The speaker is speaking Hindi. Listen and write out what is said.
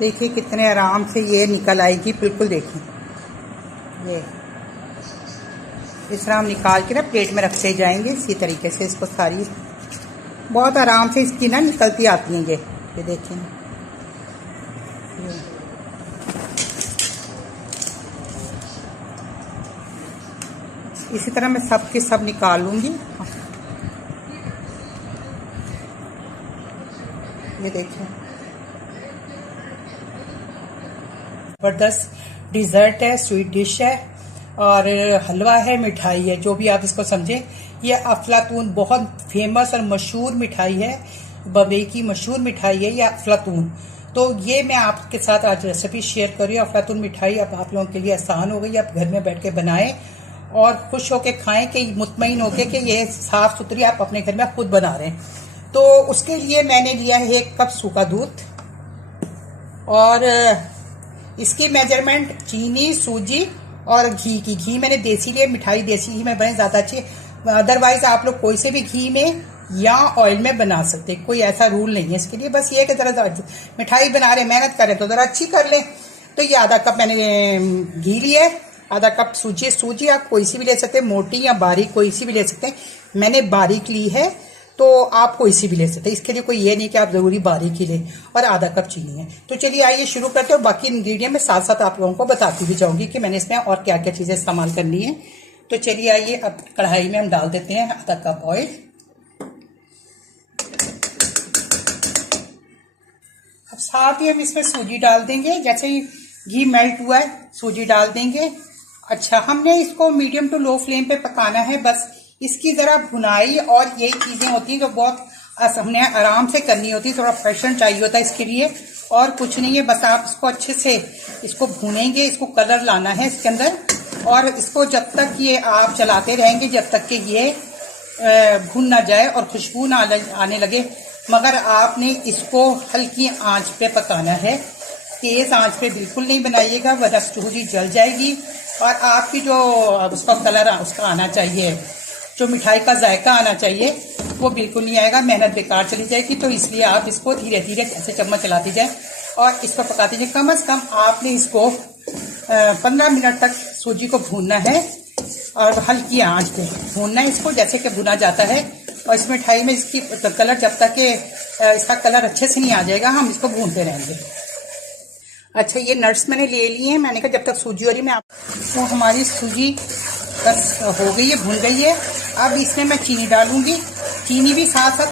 देखिए कितने आराम से ये निकल आएगी। बिल्कुल देखिए, ये इस तरह हम निकाल के ना प्लेट में रखते जाएंगे। इसी तरीके से इसको सारी बहुत आराम से इसकी ना निकलती आती हैं। ये देखिए, इसी तरह मैं सब के सब निकाल लूँगी। ये देखिए, ज़बरदस्त डिज़र्ट है, स्वीट डिश है और हलवा है, मिठाई है, जो भी आप इसको समझें। ये अफलातून बहुत फेमस और मशहूर मिठाई है, बम्बई की मशहूर मिठाई है ये अफलातून। तो ये मैं आपके साथ आज रेसिपी शेयर कर रही हूँ। अफलातून मिठाई अब आप लोगों के लिए आसान हो गई। आप घर में बैठ के बनाएं और खुश होके खाएं कि मुतमईन होके कि ये साफ सुथरी आप अपने घर में खुद बना रहे हैं। तो उसके लिए मैंने लिया है 1 कप सूखा दूध और इसकी मेजरमेंट चीनी, सूजी और घी की। घी मैंने देसी लिए, मिठाई देसी घी में बने ज़्यादा अच्छी। अदरवाइज आप लोग कोई से भी घी में या ऑयल में बना सकते हैं, कोई ऐसा रूल नहीं है इसके लिए। बस ये कि ज़रा मिठाई बना रहे, मेहनत करें तो ज़रा अच्छी कर लें। तो ये आधा कप मैंने घी लिया है, आधा कप सूजी। सूजी आप कोई सी भी ले सकते हैं, मोटी या बारीक कोई सी भी ले सकते हैं। मैंने बारीक ली है, तो आप कोई सी भी ले सकते हैं। इसके लिए कोई ये नहीं कि आप जरूरी बारीक ही लें। और आधा कप चीनी है। तो चलिए आइए शुरू करते हैं। बाकी इंग्रेडिएंट में साथ साथ आप लोगों को बताती भी जाऊंगी कि मैंने इसमें और क्या क्या चीजें इस्तेमाल करनी है। तो चलिए आइए, अब कढ़ाई में हम डाल देते हैं आधा कप ऑयल। अब साथ ही हम इसमें सूजी डाल देंगे। जैसे ही घी मेल्ट हुआ है, सूजी डाल देंगे। अच्छा, हमने इसको मीडियम टू लो फ्लेम पे पकाना है। बस इसकी जरा भुनाई और यही चीजें होती हैं जो बहुत हमने आराम से करनी होती है। थोड़ा प्रेशर चाहिए होता है इसके लिए, और कुछ नहीं है। बस आप इसको अच्छे से इसको भूनेंगे, इसको कलर लाना है इसके अंदर। और इसको जब तक ये आप चलाते रहेंगे जब तक कि ये भून ना जाए और खुशबू ना आने लगे। मगर आपने इसको हल्की आंच पे पकाना है, तेज आंच पे बिल्कुल नहीं बनाइएगा, वरना सूजी जल जाएगी और आपकी जो उसका कलर उसका आना चाहिए, जो मिठाई का जायका आना चाहिए, वो बिल्कुल नहीं आएगा। मेहनत बेकार चली जाएगी। तो इसलिए आप इसको धीरे धीरे ऐसे चम्मच चलाती जाए और इसको पकाती जाए। कम से कम आपने इसको 15 मिनट तक सूजी को भूनना है और हल्की आंच पे भूनना है इसको, जैसे कि भुना जाता है। और इस मिठाई में इसकी कलर जब तक कि इसका कलर अच्छे से नहीं आ जाएगा, हम इसको भूनते रहेंगे। अच्छा, ये नट्स मैंने ले लिए हैं। मैंने कहा जब तक सूजी हो रही, मैं आप तो हमारी सूजी बस हो गई है, भून गई है। अब इसमें मैं चीनी डालूंगी। चीनी भी साथ साथ